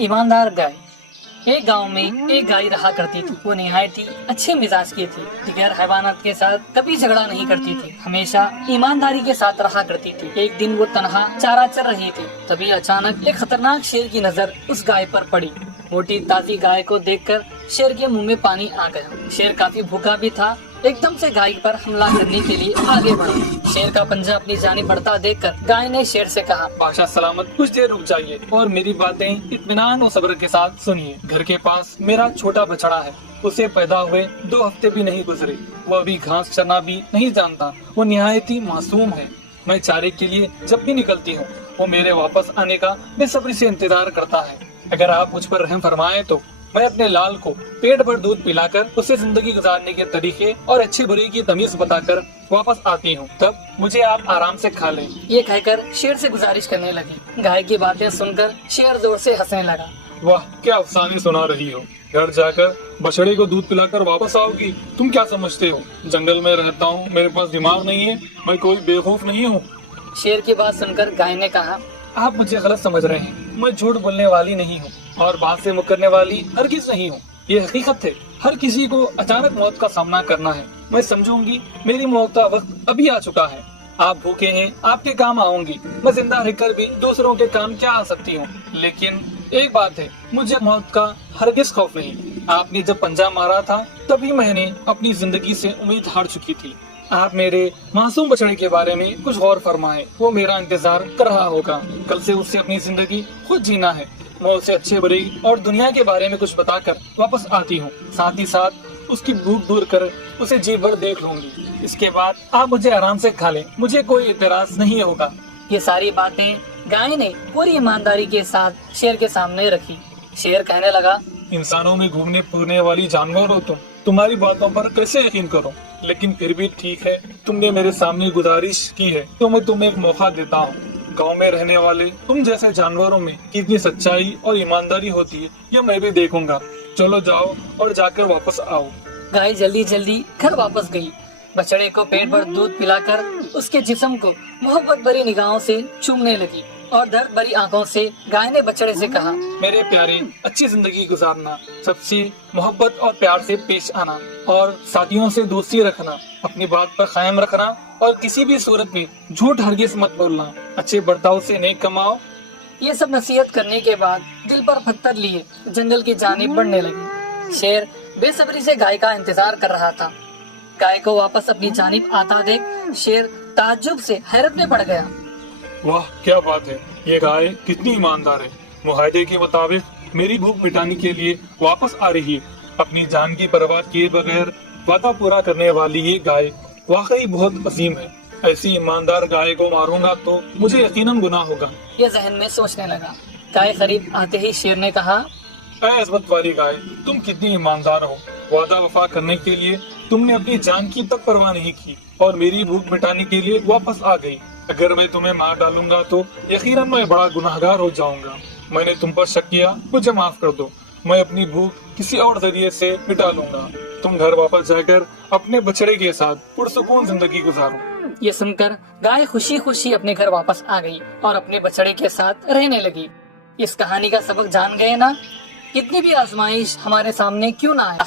ईमानदार गाय। एक गांव में एक गाय रहा करती थी। वो निहायत ही अच्छे मिजाज की थी। दिगर हैवानात के साथ कभी झगड़ा नहीं करती थी, हमेशा ईमानदारी के साथ रहा करती थी। एक दिन वो तनहा चारा चर रही थी, तभी अचानक एक खतरनाक शेर की नजर उस गाय पर पड़ी। मोटी ताजी गाय को देखकर शेर के मुंह में पानी आ गया। शेर काफी भूखा भी था। एकदम से गाय पर हमला करने के लिए आगे बढ़ा। शेर का पंजा अपनी जानिब बढ़ता देखकर गाय ने शेर से कहा, बादशाह सलामत, कुछ देर रुक जाइए और मेरी बातें इत्मीनान और सब्र के साथ सुनिए। घर के पास मेरा छोटा बछड़ा है। उसे पैदा हुए 2 हफ्ते भी नहीं गुजरे। वो अभी घास चरना भी नहीं जानता। वो निहायत ही मासूम है। मैं चारे के लिए जब भी निकलती हूँ, वो मेरे वापस आने का बेसब्री से इंतजार करता है। अगर आप मुझ पर रहम फरमाएं तो मैं अपने लाल को पेट भर दूध पिलाकर उसे जिंदगी गुजारने के तरीके और अच्छे बुरे की तमीज बताकर वापस आती हूँ। तब मुझे आप आराम से खा लें। ये कहकर शेर से गुजारिश करने लगी। गाय की बातें सुनकर शेर जोर से हंसने लगा। वाह, क्या अफसाने सुना रही हो। घर जाकर बछड़े को दूध पिलाकर वापस आओगी। तुम क्या समझते हो, जंगल में रहता हूँ, मेरे पास दिमाग नहीं है, मैं कोई बेवकूफ नहीं हूँ। शेर की बात सुनकर गाय ने कहा, आप मुझे गलत समझ रहे हैं। मैं झूठ बोलने वाली नहीं हूँ और बात से मुकरने वाली हरगिज नहीं हूँ। ये हकीकत है। हर किसी को अचानक मौत का सामना करना है। मैं समझूंगी मेरी मौत का वक्त अभी आ चुका है। आप भूखे हैं, आपके काम आऊंगी। मैं जिंदा रहकर भी दूसरों के काम क्या आ सकती हूँ। लेकिन एक बात है, मुझे मौत का हरगिज खौफ नहीं। आपने जब पंजा मारा था तभी मैंने अपनी जिंदगी से उम्मीद हार चुकी थी। आप मेरे मासूम बछड़े के बारे में कुछ गौर फरमाएं। वो मेरा इंतजार कर रहा होगा। कल से उससे अपनी जिंदगी खुद जीना है। मैं उसे अच्छे बुरे और दुनिया के बारे में कुछ बताकर वापस आती हूँ। साथ ही साथ उसकी भूख दूर कर उसे जी भर देख लूंगी। इसके बाद आप मुझे आराम से खा लें। मुझे कोई इतराज नहीं होगा। ये सारी बातें गाय ने पूरी ईमानदारी के साथ शेर के सामने रखी। शेर कहने लगा, इंसानों में घूमने फिरने वाली जानवर हो तुम। तुम्हारी बातों पर कैसे यकीन करूं? लेकिन फिर भी ठीक है, तुमने मेरे सामने गुजारिश की है तो मैं तुम्हें एक मौका देता हूँ। गांव में रहने वाले तुम जैसे जानवरों में कितनी सच्चाई और ईमानदारी होती है, ये मैं भी देखूंगा। चलो जाओ और जाकर वापस आओ। गाय जल्दी जल्दी घर वापस गई। बछड़े को पेट भर दूध पिलाकर उसके जिस्म को मोहब्बत भरी निगाहों से चूमने लगी और दर्द भरी आंखों से गाय ने बछड़े से कहा, मेरे प्यारे, अच्छी जिंदगी गुजारना, सबसे मोहब्बत और प्यार से पेश आना और साथियों से दोस्ती रखना, अपनी बात पर कायम रखना और किसी भी सूरत में झूठ हरगिज मत बोलना, अच्छे बर्ताव से नेक कमाओ। ये सब नसीहत करने के बाद दिल पर पत्थर लिए जंगल की जानिब बढ़ने लगी। शेर बेसब्री से गाय का इंतजार कर रहा था। गाय को वापस अपनी जानिब आता देख शेर ताज्जुब से हैरत में पड़ गया। वाह, क्या बात है, ये गाय कितनी ईमानदार है। मुआहदे के मुताबिक मेरी भूख मिटाने के लिए वापस आ रही है। अपनी जान की परवाह किए बगैर वादा पूरा करने वाली ये गाय वाकई बहुत अजीम है। ऐसी ईमानदार गाय को मारूंगा तो मुझे यकीनन गुनाह होगा। ये जहन में सोचने लगा। गाय करीब आते ही शेर ने कहा, ऐ इज़्ज़त वाली गाय, तुम कितनी ईमानदार हो। वादा वफा करने के लिए तुमने अपनी जान की तक परवाह नहीं की और मेरी भूख मिटाने के लिए वापस आ गई। अगर मैं तुम्हें मार डालूंगा तो यकीनन मैं बड़ा गुनाहगार हो जाऊंगा। मैंने तुम पर शक किया, मुझे माफ कर दो। मैं अपनी भूख किसी और जरिए से मिटा लूंगा। तुम घर वापस जाकर अपने बछड़े के साथ पुरसुकून जिंदगी गुजारो। ये सुनकर गाय खुशी खुशी अपने घर वापस आ गई और अपने बछड़े के साथ रहने लगी। इस कहानी का सबक जान गए ना, कितनी भी आजमाइश हमारे सामने क्यों ना आए,